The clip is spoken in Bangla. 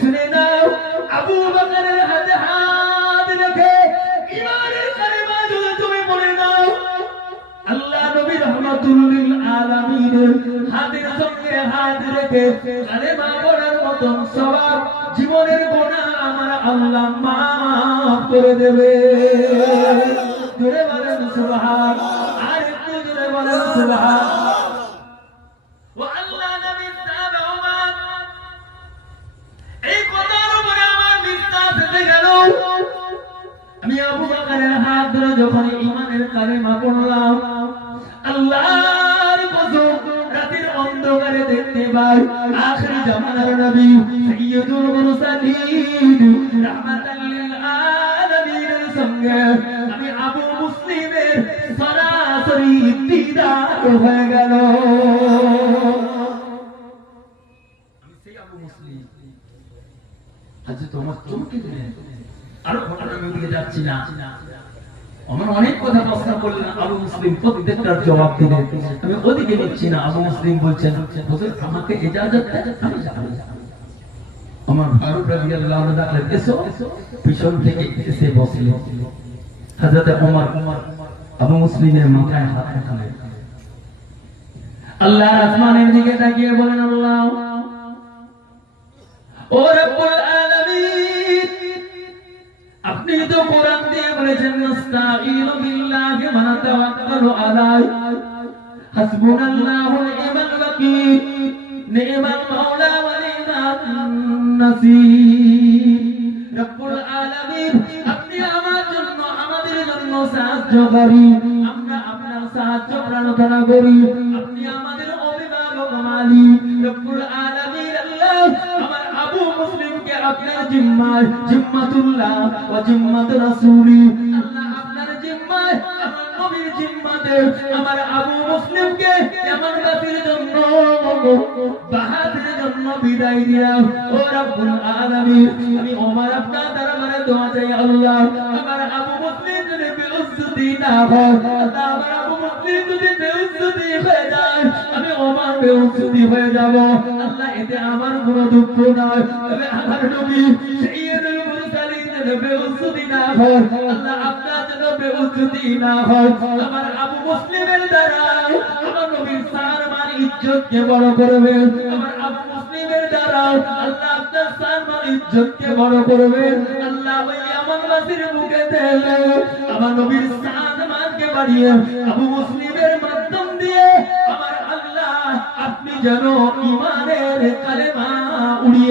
শুনে নাও, আবু বকরের হাতে হাত রেখে ঈমানের কালেমা যদি তুমি বলে নাও, আল্লাহ নবী রাহমাতুল লিল আলামিনের হাতের সঙ্গে হাত রেখে কালেমা পড়ার মতন সওয়াব, জীবনের গুনাহ আমার আল্লাহ মাফ করে দেবে। জোরে বলেন সুবহান, আর একটু জোরে বলেন সুবহান। ও আল্লাহ নবী সাহাবা ওমর, এই কথার উপরে আমার বিশ্বাস এসে গেল। আমি আবু বকরের হাত ধরে যখন ঈমানের কালেমা পড়লাম, আল্লাহর কসম রাতের অন্ধকারে দেখতে পাই আখির জামানার নবী সাইয়্যিদুল মুরসালিন রাহমাতাল লিল আলামিনের সঙ্গে আমি আবু মুসলিমের সরাসরি দিদার হয়ে গেল। আমি সেই আবু মুসলিম আজ তোমার চমকে দিলেন। আর আমি ওদিকে যাচ্ছি না, আমার অনেক কথা প্রশ্ন করলেন, আবু মুসলিম প্রত্যেকটার জবাব দিলেন। আমি ওদিকে নিচ্ছি না। আবু মুসলিম বলছেন, হুজুর আমাকে ইজাজত দেন, আমি যাব। আমার ফারুক রাদিয়াল্লাহু আনহু ডাকলেন, এসো। পিছন থেকে এসে বসলেন। হযরত ওমর আবু মুসলিমের মাথায় হাত রাখলেন। আল্লাহর আসমানের দিকে তাকিয়ে বলেন, আল্লাহ ও রব্বুল আলামিন, আপনি তো কোরআন দিয়ে বলেছেন, নাস্তাঈনু বিল্লাহি ওয়া নাতাওয়াক্কালু আলাইহি, হাসবুনাল্লাহু ওয়া নি'মাল ওয়াকিল, নি'মাল মাওলা ওয়া নি'মান নাসীর। রব্বুল আলামিন, আপনি আমার জন্য, আমাদের জন্য সাহায্যকারী, আমরা আপনার সাহায্য প্রার্থনা করি। আপনি আমাদের অভিভাবক মালিক। রব্বুল আলামিন, আল্লাহ আমার আবু মুসলিমকে আপনার জিম্মায়, জিম্মাতুল্লাহ ওয়া জিম্মাত রাসূলি, আল্লাহ আপনার জিম্মায়, আমার নবীর জিম্মাতে আমার আবু মুসলিমকে ইয়ামানবাসীর জন্য, বাহাদের জন্য বিদায় দিয়া। ও রব্বুল আলামিন, আমি ওমর আপনার দরবারে দোয়া চাই, আল্লাহ আমার আবু মুসলিম যদি বেউজ্জতি না হয়, আল্লাহ আমার আবু মুসলিম যদি বেউজ্জতি হয়ে যায়, আমি ওমর বেউজ্জতি হয়ে যাব। আল্লাহ এতে আমার কোনো দুঃখ নয়, তবে আমার নবী সাইয়্যিদুল মুরসালিন যেন বেউজ্জতি না হয়, আল্লাহ আপনার যেন বেউজ্জতি না হয়। আমার আবু মুসলিমের দ্বারা আমার নবীর সম্মান ইজ্জতকে বড় করবে। আমার আবু মুসলিমের দ্বারা আল্লাহ আপনার সম্মান ইজ্জতকে বড় করবে। আল্লাহ ওই ইয়ামানবাসীর মুখে দেবে আমার নবীর সম্মানকে বাড়িয়ে আবু মুসলিমের মাধ্যম দিয়ে আমার আল্লাহ আপনি যেন ঈমানের কালেমা উড়িয়ে